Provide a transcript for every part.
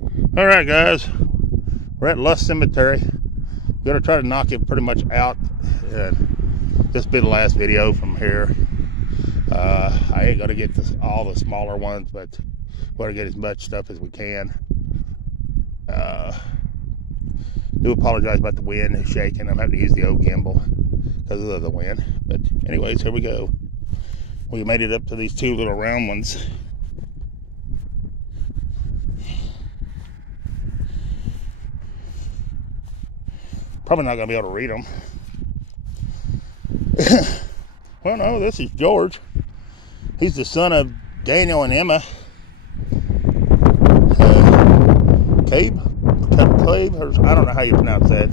All right, guys, we're at Lusk Cemetery. Gonna try to knock it pretty much out. This will be the last video from here. I ain't gonna get all the smaller ones, but we're gonna get as much stuff as we can. Do apologize about the wind and shaking. I'm having to use the old gimbal because of the wind. But anyways, here we go. We made it up to these two little round ones. Probably not gonna be able to read them. Well, no, this is George. He's the son of Daniel and Emma Cabe, or I don't know how you pronounce that.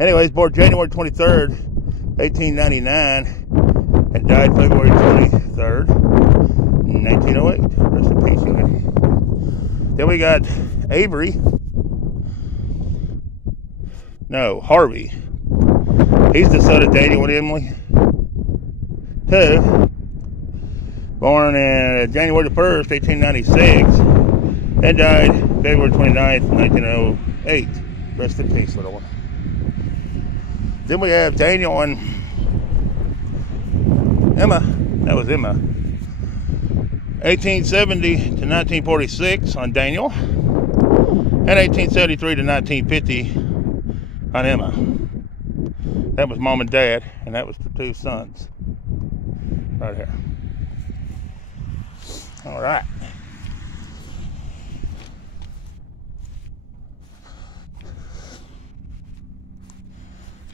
Anyways, born January 23rd, 1899, and died February 23rd, 1908. Rest in peace, Unity. Then we got Harvey. He's the son of Daniel and Emily, too. Born in January 1st, 1896, and died February 29th, 1908. Rest in peace, little one. Then we have Daniel and Emma. That was Emma. 1870 to 1946 on Daniel, and 1873 to 1950 on Emma. That was mom and dad, and that was the two sons right here. All right.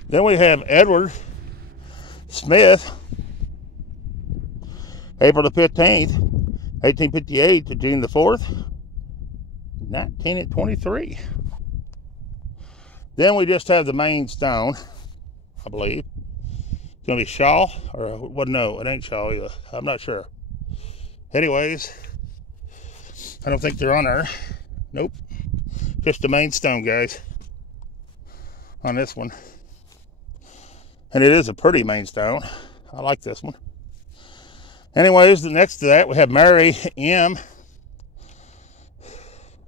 Then we have Edward Smith, April the 15th, 1858 to June the 4th, 1923. Then we just have the main stone, I believe. It's going to be Shaw, or well, no, it ain't Shaw either. I'm not sure. Anyways, I don't think they're on there. Nope. Just the main stone, guys, on this one. And it is a pretty main stone. I like this one. Anyways, next to that, we have Mary M.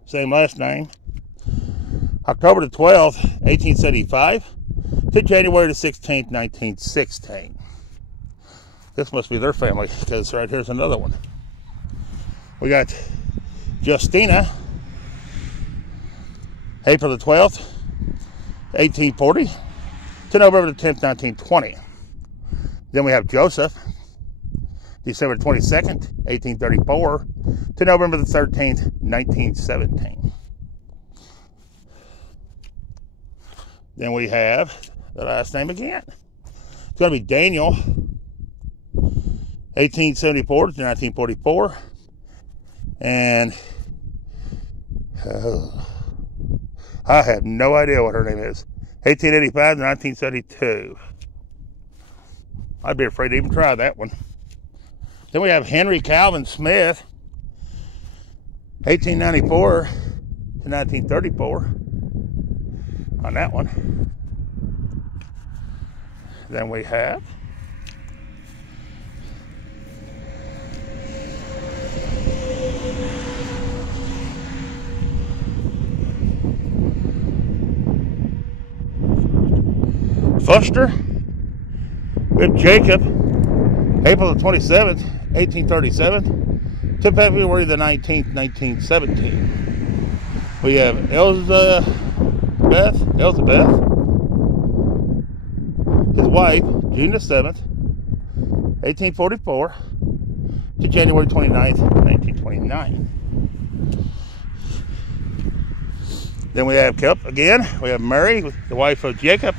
Same last name. October the 12th, 1875 to January the 16th, 1916. This must be their family, because right here's another one. We got Justina, April the 12th, 1840 to November the 10th, 1920. Then we have Joseph, December 22nd, 1834 to November the 13th, 1917. Then we have the last name again. It's going to be Daniel, 1874 to 1944. And I have no idea what her name is. 1885 to 1972. I'd be afraid to even try that one. Then we have Henry Calvin Smith, 1894 to 1934 on that one. Then we have Fuster with Jacob, April the 27th, 1837 to February the 19th, 1917. We have Elizabeth, his wife, June the 7th, 1844 to January 29th, 1929. Then we have Cup again. We have Mary, the wife of Jacob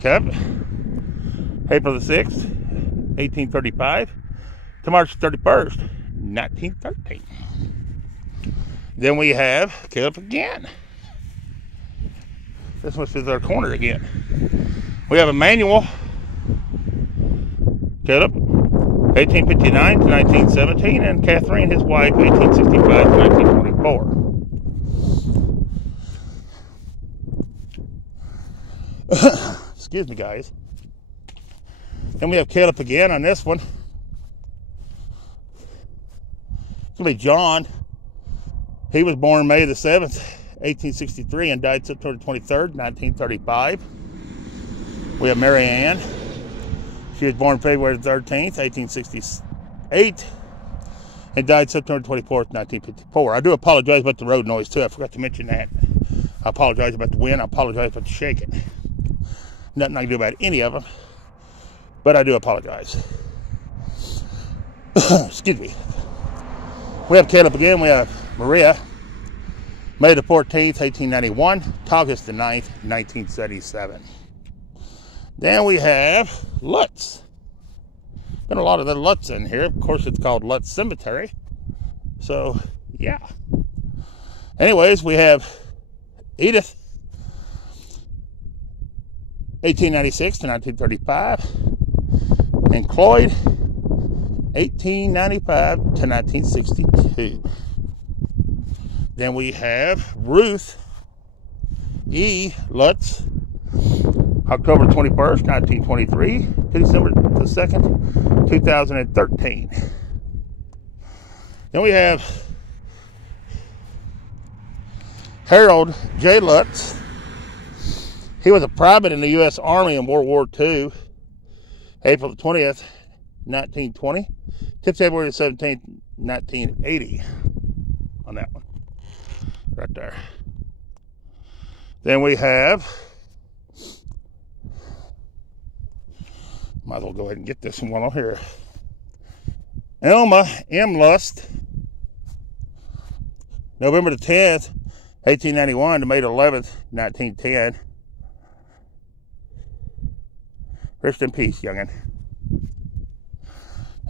Cup, April the 6th, 1835 to March 31st, 1913. Then we have Cup again. This must be their corner again. We have Emmanuel Cup, 1859 to 1917, and Catherine, his wife, 1865 to 1924. Excuse me, guys. Then we have Caleb again on this one. It's going to be John, He was born May the 7th, 1863, and died September 23rd, 1935. We have Mary Ann. She was born February 13th, 1868, and died September 24th, 1954. I do apologize about the road noise, too. I forgot to mention that. I apologize about the wind. I apologize about the shaking. Nothing I can do about any of them, but I do apologize. Excuse me. We have Caleb again. We have Maria. May the 14th, 1891. August the 9th, 1977. Then we have Lutz. Been a lot of the Lutz in here. Of course, it's called Lutz Cemetery. So, yeah. Anyways, we have Edith, 1896 to 1935. And Cloyd, 1895 to 1962. Then we have Ruth E. Lutz, October 21st, 1923 to December the 2nd, 2013. Then we have Harold J. Lutz. He was a private in the U.S. Army in World War II, April the 20th, 1920 to February the 17th, 1980. On that one. Right there. Then we have, might as well go ahead and get this one while I'm here. Elma M. Lust, November the 10th, 1891 to May the 11th, 1910. Rest in peace, youngin'.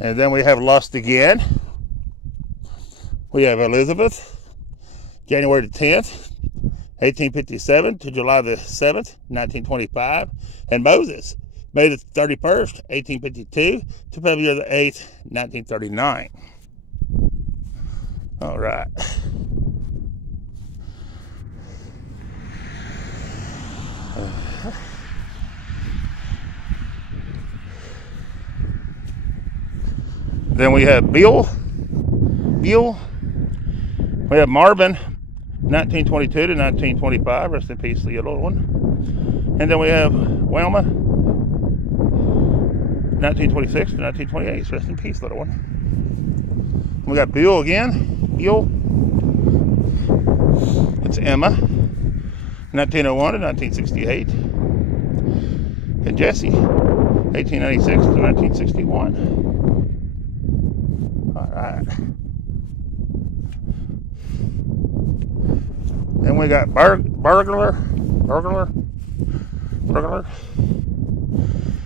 And then we have Lust again. We have Elizabeth, January the 10th, 1857 to July the 7th, 1925. And Moses, May the 31st, 1852 to February the 8th, 1939. All right. Then we have Bill. We have Marvin, 1922 to 1925. Rest in peace, the little one. And then we have Wilma, 1926 to 1928. Rest in peace, little one. We got Bill again. Bill. It's Emma, 1901 to 1968. And Jesse, 1896 to 1961. All right. Then we got Burglar.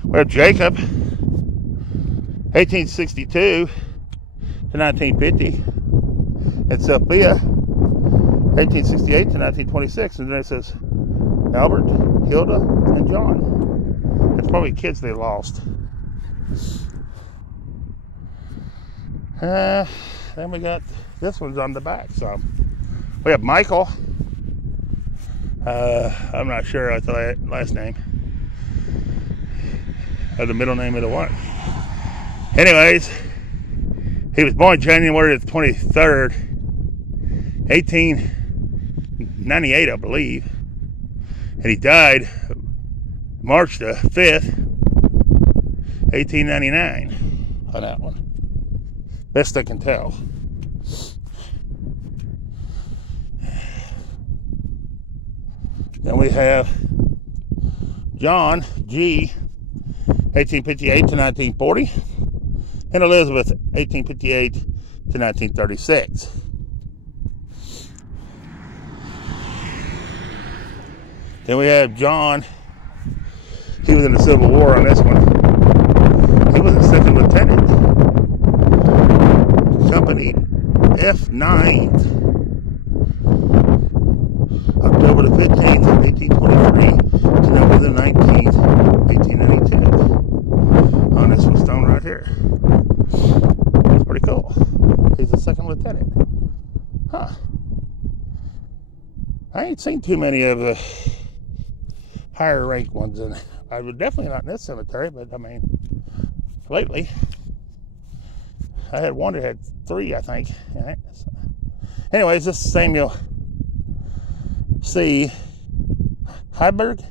We have Jacob, 1862 to 1950. And Sophia, 1868 to 1926. And then it says Albert, Hilda, and John. It's probably kids they lost. Then we got, this one's on the back. So we have Michael. I'm not sure of the last name. Or the middle name of the one. Anyways, he was born January the 23rd, 1898, I believe. And he died March the 5th, 1899 on that one. Best I can tell. Then we have John G., 1858 to 1940, and Elizabeth, 1858 to 1936. Then we have John. He was in the Civil War on this one. He was a second lieutenant. Company F9, October the 15th of 1823 to November the 19th, 1892. On this one stone right here. It's pretty cool. He's a second lieutenant. Huh. I ain't seen too many of the higher ranked ones, and I would definitely not in this cemetery, but I mean, lately. I had one that had 3, I think, in it. So. Anyways, this is Samuel C. Heiberg,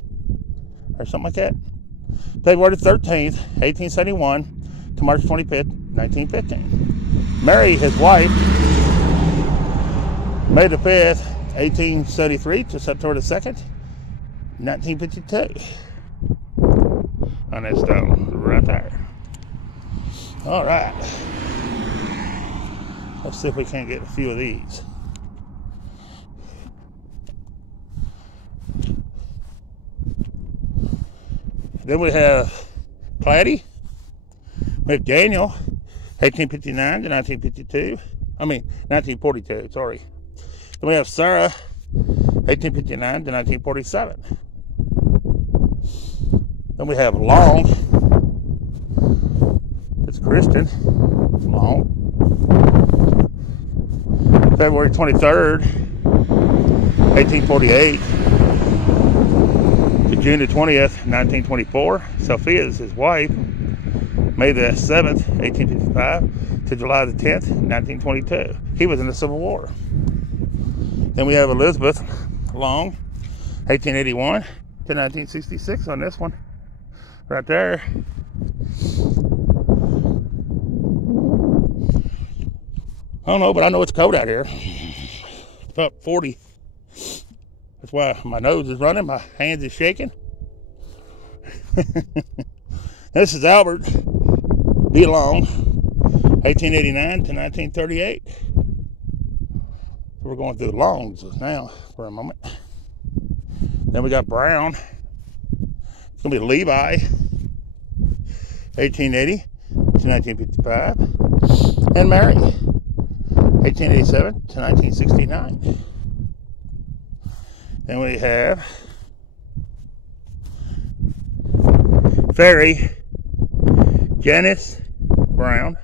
or something like that. February 13th, 1871 to March 25th, 1915. Mary, his wife, May the 5th, 1873 to September the 2nd, 1952. On that stone right there. All right. Let's see if we can't get a few of these. Then we have Claddy. We have Daniel, 1859 to 1952. 1942, sorry. Then we have Sarah, 1859 to 1947. Then we have Long. It's Christian. Long. February 23rd, 1848 to June the 20th, 1924. Sophia is his wife. May the 7th, 1855 to July the 10th, 1922. He was in the Civil War. Then we have Elizabeth Long, 1881 to 1966 on this one. Right there. I don't know, but I know it's cold out here. It's about 40. That's why my nose is running, my hands is shaking. This is Albert B. Long, 1889 to 1938. We're going through the Longs now for a moment. Then we got Brown. It's going to be Levi, 1880 to 1955. And Mary, 1887 to 1969. Then we have Ferry Janice Brown,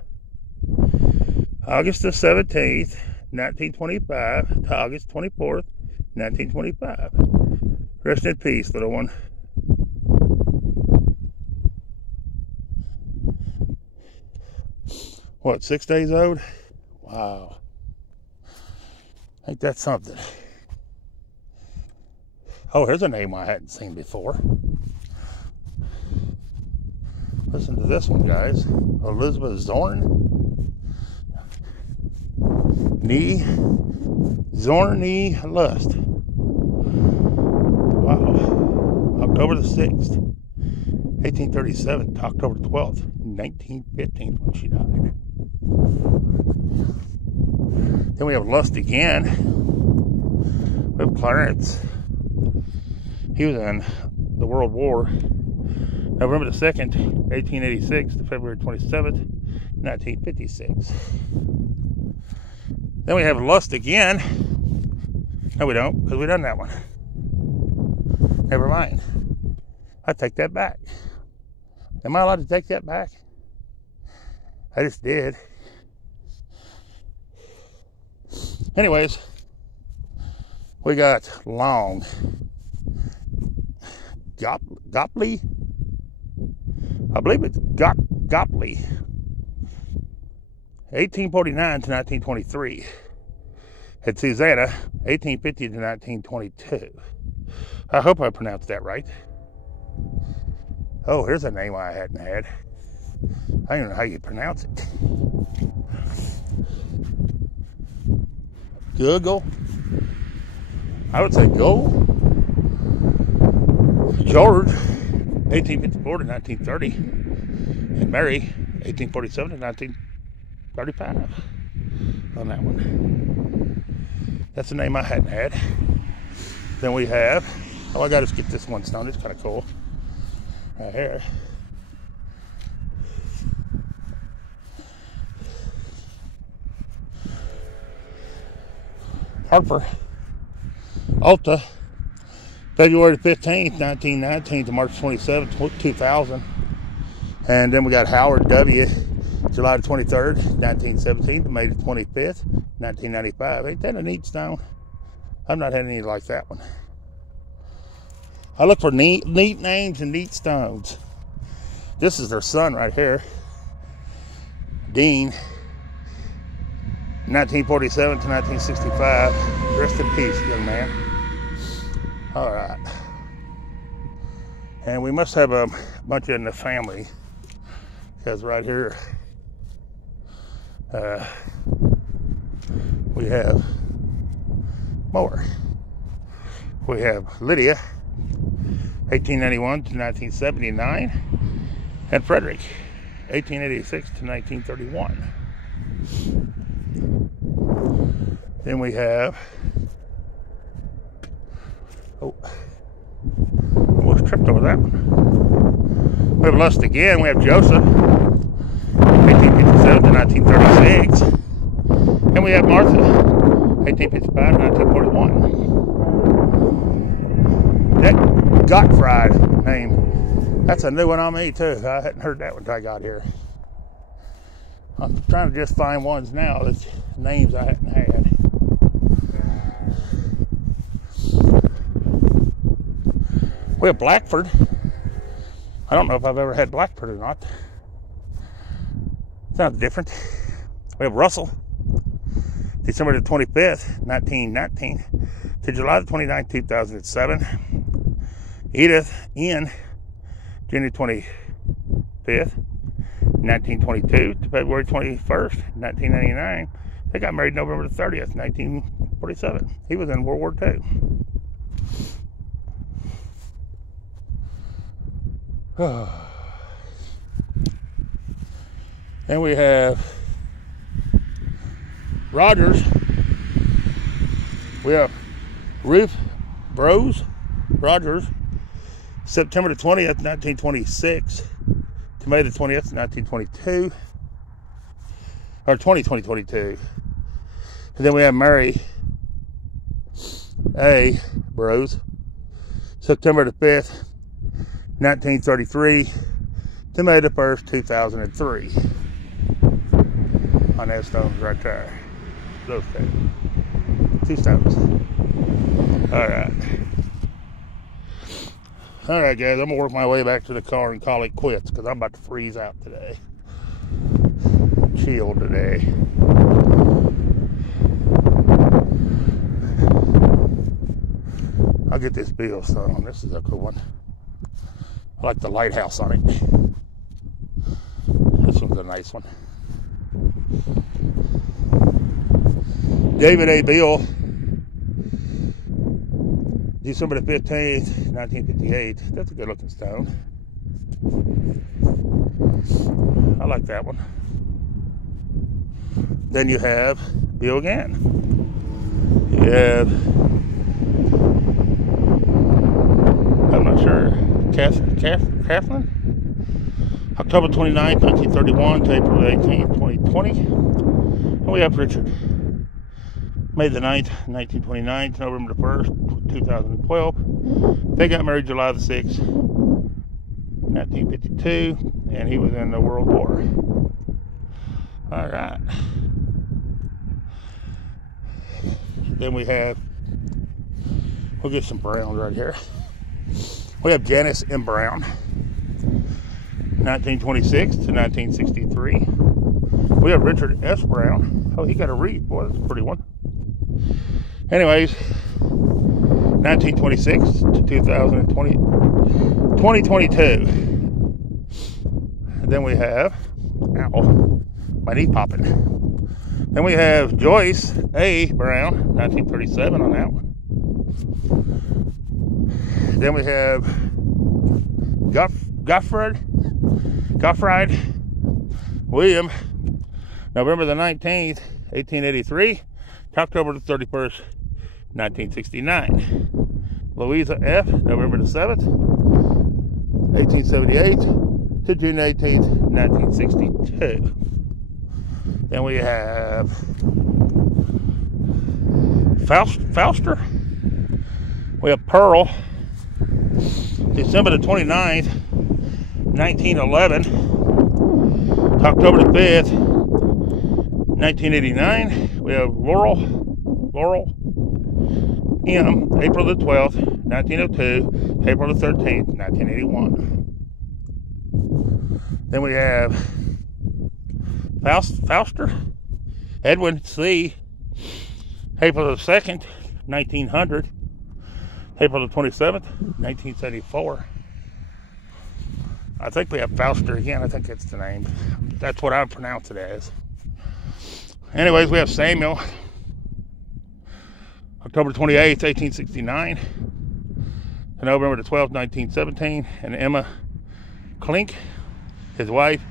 August the 17th, 1925 to August 24th, 1925. Rest in peace, little one. What, 6 days old? Wow. Ain't that something? Oh, here's a name I hadn't seen before. Listen to this one, guys. Elizabeth Zorn. Zorny Lust. Wow. October the 6th, 1837 to October 12th, 1915 when she died. Then we have Lust again. We have Clarence. He was in the World War. November the 2nd, 1886 to February 27th, 1956. Then we have Lust again. No, we don't, because we done that one. Never mind. I take that back. Am I allowed to take that back? I just did. Anyways, we got Long. Gopley? I believe it's Gopley. 1849 to 1923. And Susanna, 1850 to 1922. I hope I pronounced that right. Oh, here's a name I hadn't had. I don't know how you pronounce it. Google. I would say go. George, 1854 to 1930. And Mary, 1847 to 1935. On that one. That's the name I hadn't had. Then we have, oh, I gotta skip this one stone. It's kind of cool. Right here. Harper, Alta, February 15th, 1919 to March 27th, 2000. And then we got Howard W., July 23rd, 1917 to May 25th, 1995. Ain't that a neat stone? I've not had any like that one. I look for neat names and neat stones. This is their son right here, Dean 1947 to 1965. Rest in peace, young man. All right. And we must have a bunch in the family, because right here we have more. We have Lydia, 1891 to 1979, and Frederick, 1886 to 1931. Then we have, almost tripped over that one. We have Lust again. We have Joseph, 1857 to 1936. And we have Martha, 1855 to 1941. That Gottfried name, that's a new one on me too. I hadn't heard that one until I got here. I'm trying to just find ones now that's names I hadn't had. We have Blackford. I don't know if I've ever had Blackford or not. Sounds different. We have Russell, December the 25th, 1919 to July the 29th, 2007. Edith Ian, January 25th, 1922 to February 21st, 1999. They got married November the 30th, 1947. He was in World War II. Then we have Rogers. We have Ruth Rose Rogers, September the 20th, 1926 to May the 20th, 1922, or 2022. And then we have Mary A. Rose, September the 5th, 1933 to May the 1st, 2003. On that stones right there. Those two stones. Alright. Alright guys, I'm gonna work my way back to the car and call it quits, because I'm about to freeze out today. Chill today. I'll get this Bill song. This is a cool one. I like the lighthouse on it. This one's a nice one. David A. Bill, December the 15th, 1958. That's a good looking stone. I like that one. Then you have Bill again. You have, I'm not sure, Kathleen? October 29th, 1931 to April 18th, 2020. And we have Richard. May the 9th, 1929 to November the 1st, 2012. They got married July the 6th, 1952. And he was in the World War. Alright. Then we have, we'll get some Browns right here. We have Janice M. Brown, 1926 to 1963. We have Richard S. Brown. Oh, he got a wreath. Boy, that's a pretty one. Anyways, 1926 to 2022. Then we have, ow, my knee popping. Then we have Joyce A. Brown, 1937 on that one. Then we have Gottfried William, November the 19th, 1883 to October the 31st, 1969. Louisa F., November the 7th, 1878 to June 18th, 1962. Then we have Fauster. We have Pearl, December the 29th, 1911 to October the 5th, 1989. We have Laurel M, April the 12th, 1902, April the 13th, 1981. Then we have Fauster, Edwin C. April the 2nd, 1900. April the 27th, 1974. I think we have Fauster again. I think that's the name. That's what I pronounce it as. Anyways, we have Samuel. October 28th, 1869. To November the 12th, 1917. And Emma Klink, his wife,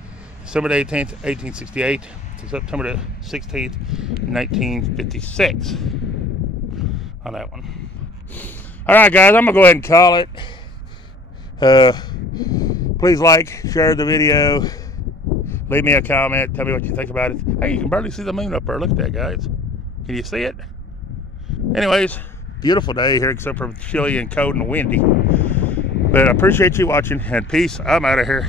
December the 18th, 1868 to September the 16th, 1956. On that one. Alright guys, I'm going to go ahead and call it. Please like, share the video. Leave me a comment. Tell me what you think about it. Hey, you can barely see the moon up there. Look at that, guys. Can you see it? Anyways, beautiful day here except for chilly and cold and windy. But I appreciate you watching, and peace. I'm out of here.